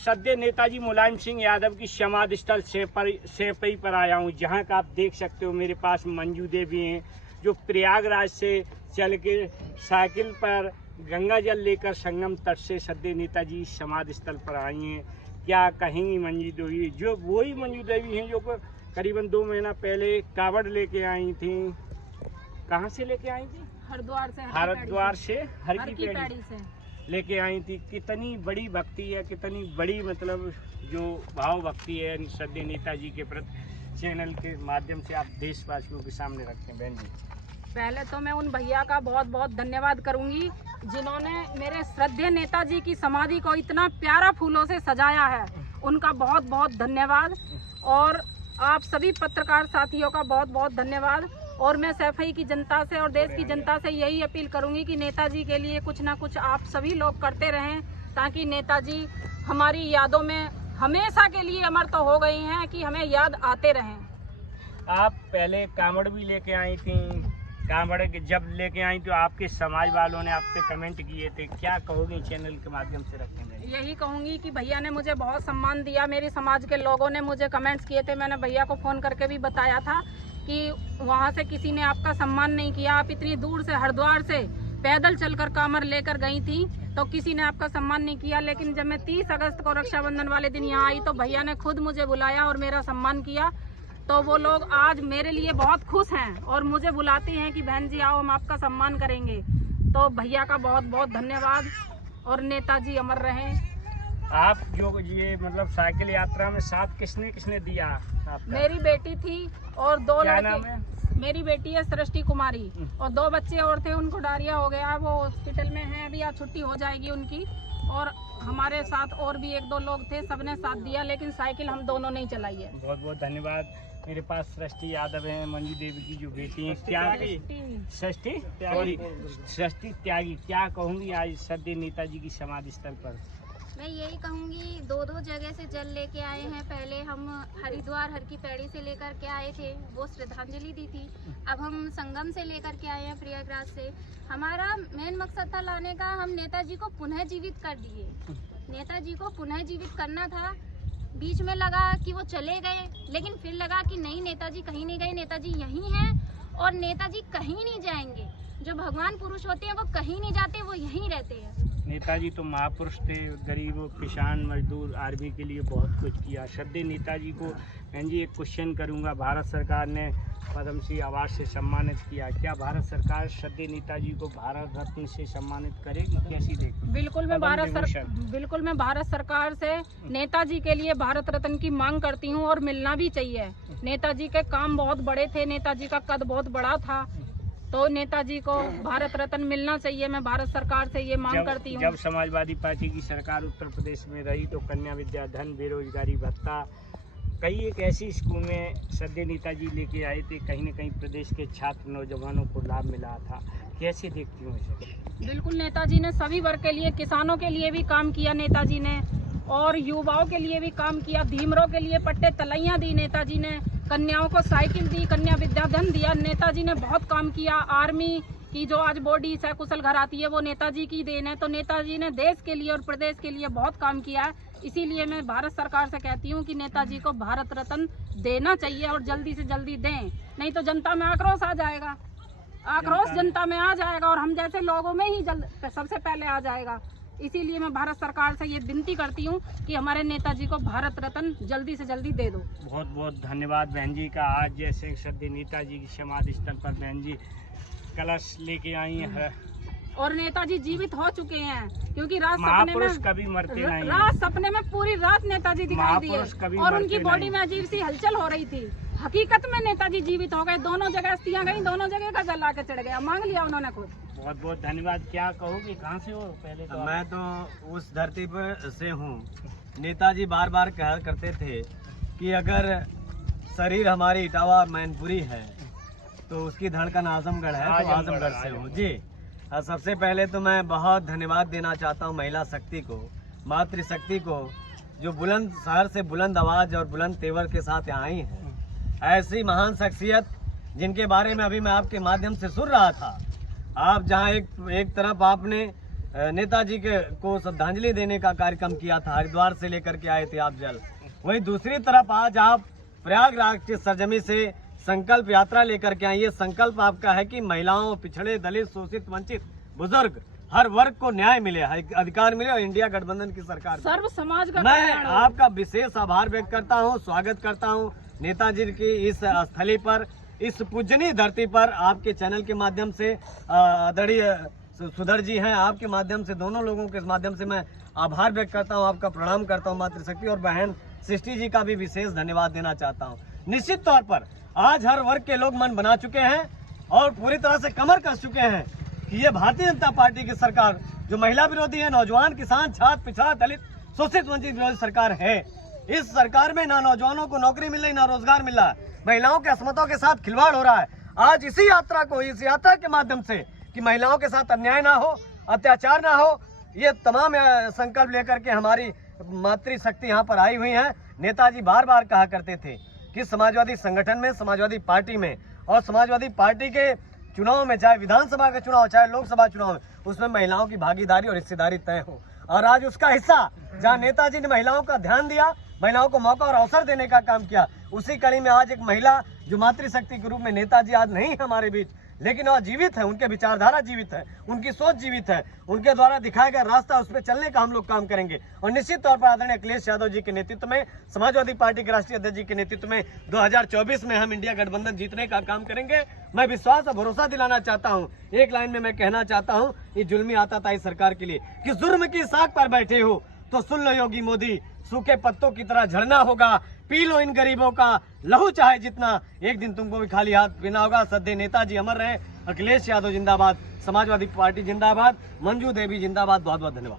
सद्य नेताजी मुलायम सिंह यादव की समाधि स्थल सेपई पर आया हूँ, जहाँ का आप देख सकते हो मेरे पास मंजू देवी हैं, जो प्रयागराज से चल के साइकिल पर गंगा जल लेकर संगम तट से सद्य नेताजी समाधि स्थल पर आई हैं। क्या कहेंगी मंजू देवी? जो वही मंजू देवी हैं जो करीबन 2 महीना पहले कावड़ लेके आई थी। कहाँ से लेके आई थी? हरिद्वार से हर की पैड़ी से लेके आई थी। कितनी बड़ी भक्ति है, कितनी बड़ी मतलब जो भाव भक्ति है सद्य नेताजी के प्रति चैनल के माध्यम से आप देशवासियों के सामने रखते हैं। बहन जी, पहले तो मैं उन भैया का बहुत बहुत धन्यवाद करूंगी जिन्होंने मेरे श्रद्धेय नेताजी की समाधि को इतना प्यारा फूलों से सजाया है। उनका बहुत बहुत धन्यवाद। और आप सभी पत्रकार साथियों का बहुत बहुत धन्यवाद। और मैं सैफई की जनता से और देश की जनता से यही अपील करूंगी कि नेताजी के लिए कुछ ना कुछ आप सभी लोग करते रहें, ताकि नेताजी हमारी यादों में हमेशा के लिए अमर तो हो गए हैं कि हमें याद आते रहें। आप पहले कांवड़ भी लेके आई थी। कांवड़ जब लेके आई तो आपके समाज वालों ने आप पे कमेंट किए थे, क्या कहोगे चैनल के माध्यम से रखेंगे? यही कहूंगी कि भैया ने मुझे बहुत सम्मान दिया। मेरे समाज के लोगों ने मुझे कमेंट्स किए थे। मैंने भैया को फ़ोन करके भी बताया था कि वहाँ से किसी ने आपका सम्मान नहीं किया। आप इतनी दूर से हरिद्वार से पैदल चलकर कामर लेकर गई थी तो किसी ने आपका सम्मान नहीं किया। लेकिन जब मैं 30 अगस्त को रक्षाबंधन वाले दिन यहाँ आई तो भैया ने खुद मुझे बुलाया और मेरा सम्मान किया। तो वो लोग आज मेरे लिए बहुत खुश हैं और मुझे बुलाते हैं कि बहन जी आओ, हम आपका सम्मान करेंगे। तो भैया का बहुत बहुत धन्यवाद और नेताजी अमर रहें। आप जो ये मतलब साइकिल यात्रा में साथ किसने किसने दिया आपका? मेरी बेटी थी और 2 क्या नाम है? मेरी बेटी है सृष्टि कुमारी और 2 बच्चे और थे, उनको डायरिया हो गया, वो हॉस्पिटल में हैं अभी। आज छुट्टी हो जाएगी उनकी। और हमारे साथ और भी 1-2 लोग थे, सबने साथ दिया, लेकिन साइकिल हम दोनों नहीं चलाई है। बहुत बहुत धन्यवाद। मेरे पास सृष्टि यादव है, मंजू देवी की जो बेटी है। क्या सृष्टि त्यागी, क्या कहूँगी आज सद्य नेताजी की समाधि स्थल पर? मैं यही कहूँगी, 2 जगह से जल लेके आए हैं। पहले हम हरिद्वार हर की पैड़ी से लेकर के आए थे, वो श्रद्धांजलि दी थी। अब हम संगम से लेकर के आए हैं प्रयागराज से। हमारा मेन मकसद था लाने का, हम नेताजी को पुनः जीवित कर दिए। नेताजी को पुनः जीवित करना था। बीच में लगा कि वो चले गए, लेकिन फिर लगा कि नहीं, नेताजी कहीं नहीं गए, नेताजी यहीं हैं और नेताजी कहीं नहीं जाएंगे। जो भगवान पुरुष होते हैं वो कहीं नहीं जाते, वो यहीं रहते हैं। नेताजी तो महापुरुष थे, गरीबों, किसान, मजदूर, आर्मी के लिए बहुत कुछ किया। सद्य नेताजी को बहन जी एक क्वेश्चन करूंगा। भारत सरकार ने पद्मश्री अवार्ड से सम्मानित किया, क्या भारत सरकार सद्य नेताजी को भारत रत्न से सम्मानित करेगी? कैसी देखती? बिल्कुल मैं भारत सरकार से नेताजी के लिए भारत रत्न की मांग करती हूँ और मिलना भी चाहिए। नेताजी के काम बहुत बड़े थे, नेताजी का कद बहुत बड़ा था, तो नेताजी को भारत रत्न मिलना चाहिए। मैं भारत सरकार से ये मांग करती हूँ। जब समाजवादी पार्टी की सरकार उत्तर प्रदेश में रही तो कन्या विद्याधन, बेरोजगारी भत्ता, कई एक ऐसी स्कूल में सद्य नेताजी लेके आए थे। कहीं न कहीं प्रदेश के छात्र नौजवानों को लाभ मिला था। कैसे देखती हूँ इसे? बिल्कुल, नेताजी ने सभी वर्ग के लिए, किसानों के लिए भी काम किया नेताजी ने, और युवाओं के लिए भी काम किया। धीमरों के लिए पट्टे तलैया दी नेताजी ने, कन्याओं को साइकिल दी, कन्या विद्याधन दिया। नेताजी ने बहुत काम किया। आर्मी की जो आज बॉडी सकुशल घर आती है वो नेताजी की देन है। तो नेताजी ने देश के लिए और प्रदेश के लिए बहुत काम किया है। इसीलिए मैं भारत सरकार से कहती हूँ कि नेताजी को भारत रत्न देना चाहिए और जल्दी से जल्दी दें, नहीं तो जनता में आक्रोश आ जाएगा। आक्रोश जनता में आ जाएगा और हम जैसे लोगों में ही सबसे पहले आ जाएगा। इसीलिए मैं भारत सरकार से ये विनती करती हूँ कि हमारे नेताजी को भारत रत्न जल्दी से जल्दी दे दो। बहुत बहुत धन्यवाद बहन जी का। आज जैसे सद्य नेताजी की समाधि स्थल पर बहन जी कलश लेके आई हैं और नेताजी जीवित हो चुके हैं, क्योंकि रात सपने में पूरी रात नेताजी दिखाई दिए और उनकी बॉडी में अजीब सी हलचल हो रही थी। हकीकत में नेताजी जीवित हो गए। दोनों जगह अस्थियां गई, दोनों जगह का जल आके चढ़ गया, मांग लिया उन्होंने खुद। बहुत बहुत धन्यवाद। क्या कहोगे, कहाँ से हो? पहले तो मैं तो उस धरती पर से हूँ। नेताजी बार बार कहा करते थे कि अगर शरीर हमारी इटावा मैनपुरी है तो उसकी धड़कन आजमगढ़ है, तो आजमगढ़ से हूँ जी। सबसे पहले तो मैं बहुत धन्यवाद देना चाहता हूँ महिला शक्ति को, मातृशक्ति को, जो बुलंद शहर से बुलंद आवाज़ और बुलंद तेवर के साथ यहाँ आई हैं। ऐसी महान शख्सियत जिनके बारे में अभी मैं आपके माध्यम से सुन रहा था। आप जहाँ एक तरफ आपने नेताजी को श्रद्धांजलि देने का कार्यक्रम किया था, हरिद्वार से लेकर के आए थे आप जल। वहीं दूसरी तरफ आज आप प्रयागराज के सरजमी से संकल्प यात्रा लेकर के आए। ये संकल्प आपका है कि महिलाओं, पिछड़े, दलित, शोषित, वंचित, बुजुर्ग, हर वर्ग को न्याय मिले, अधिकार मिले और इंडिया गठबंधन की सरकार सर्व समाज का मैं आपका विशेष आभार व्यक्त करता हूं, स्वागत करता हूं नेताजी की इस स्थली पर, इस पूजनीय धरती पर। आपके चैनल के माध्यम से आदरणीय सुधर जी हैं, आपके माध्यम से, दोनों लोगों के माध्यम से मैं आभार व्यक्त करता हूं, आपका प्रणाम करता हूं मातृशक्ति, और बहन सृष्टि जी का भी विशेष धन्यवाद देना चाहता हूं। निश्चित तौर पर आज हर वर्ग के लोग मन बना चुके हैं और पूरी तरह से कमर कस चुके हैं कि ये भारतीय जनता पार्टी की सरकार जो महिला विरोधी है, नौजवान, किसान, छात्र, पिछड़ा, दलित, शोषित, वंचित विरोधी सरकार है। इस सरकार में ना नौजवानों को नौकरी मिल रही, ना रोजगार मिल रहा है, महिलाओं के अस्मतों के साथ खिलवाड़ हो रहा है। आज इसी यात्रा को, इस यात्रा के माध्यम से कि महिलाओं के साथ अन्याय ना हो, अत्याचार ना हो, ये तमाम संकल्प लेकर के हमारी मातृशक्ति यहाँ पर आई हुई है। नेताजी बार बार कहा करते थे कि समाजवादी संगठन में, समाजवादी पार्टी में और समाजवादी पार्टी के चुनाव में, चाहे विधानसभा का चुनाव, चाहे लोकसभा चुनाव में, उसमें महिलाओं की भागीदारी और हिस्सेदारी तय हो। और आज उसका हिस्सा जहां नेताजी ने महिलाओं का ध्यान दिया, महिलाओं को मौका और अवसर देने का काम किया, उसी कड़ी में आज एक महिला जो मातृशक्ति के रूप में, नेताजी आज नहीं हमारे बीच, लेकिन वह जीवित है, उनके विचारधारा जीवित है, उनकी सोच जीवित है, उनके द्वारा दिखाया गया रास्ता, उस पर चलने का हम लोग काम करेंगे। और निश्चित तौर पर आदरणीय अखिलेश यादव जी के नेतृत्व में, समाजवादी पार्टी के राष्ट्रीय अध्यक्ष जी के नेतृत्व में 2024 में हम इंडिया गठबंधन जीतने का काम करेंगे। मैं विश्वास और भरोसा दिलाना चाहता हूं, एक लाइन में मैं कहना चाहता हूं, ये जुल्मी आताताई सरकार के लिए कि जुर्म की साख पर बैठे हो तो सुन लो योगी मोदी, सूखे पत्तों की तरह झड़ना होगा, पी लो इन गरीबों का लहू चाहे जितना, एक दिन तुमको भी खाली हाथ पीना होगा। सद्य नेताजी अमर रहे, अखिलेश यादव जिंदाबाद, समाजवादी पार्टी जिंदाबाद, मंजू देवी जिंदाबाद। बहुत बहुत धन्यवाद।